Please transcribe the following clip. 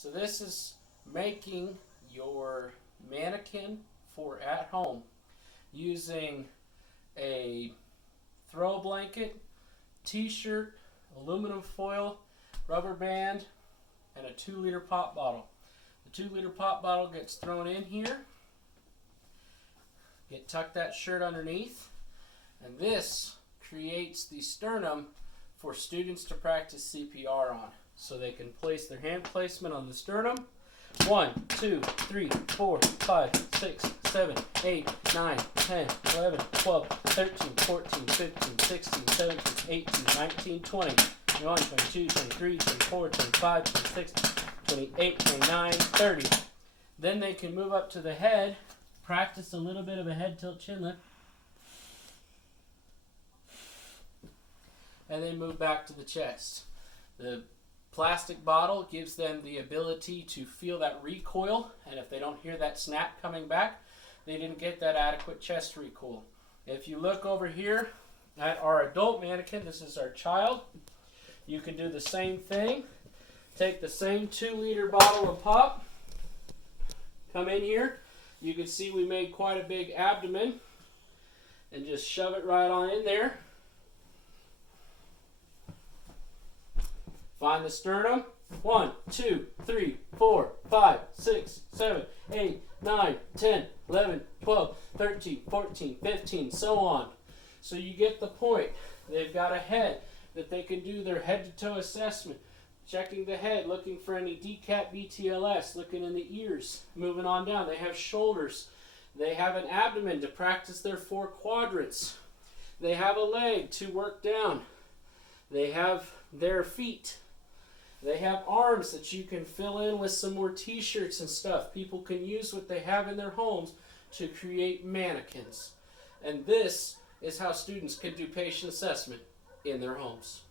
So this is making your mannequin for at home using a throw blanket, t-shirt, aluminum foil, rubber band, and a 2-liter pop bottle. The 2-liter pop bottle gets thrown in here. Tuck that shirt underneath, and this creates the sternum for students to practice CPR on. So they can place their hand placement on the sternum. 1, 2, 3, 4, 5, 6, 7, 8, 9, 10, 11, 12, 13, 14, 15, 16, 17, 18, 19, 20, 21, 22, 23, 24, 25, 26, 28, 29, 30. Then they can move up to the head, practice a little bit of a head tilt chin lift, and then move back to the chest. The plastic bottle gives them the ability to feel that recoil, and if they don't hear that snap coming back, they didn't get that adequate chest recoil. If you look over here at our adult mannequin, this is our child, you can do the same thing. Take the same 2-liter bottle of pop, come in here, you can see we made quite a big abdomen, and just shove it right on in there. Find the sternum. 1, 2, 3, 4, 5, 6, 7, 8, 9, 10, 11, 12, 13, 14, 15, so on. So you get the point. They've got a head that they can do their head-to-toe assessment, checking the head, looking for any DCAT, BTLS, looking in the ears, moving on down. They have shoulders. They have an abdomen to practice their 4 quadrants. They have a leg to work down. They have their feet. They have arms that you can fill in with some more t-shirts and stuff. People can use what they have in their homes to create mannequins. And this is how students can do patient assessment in their homes.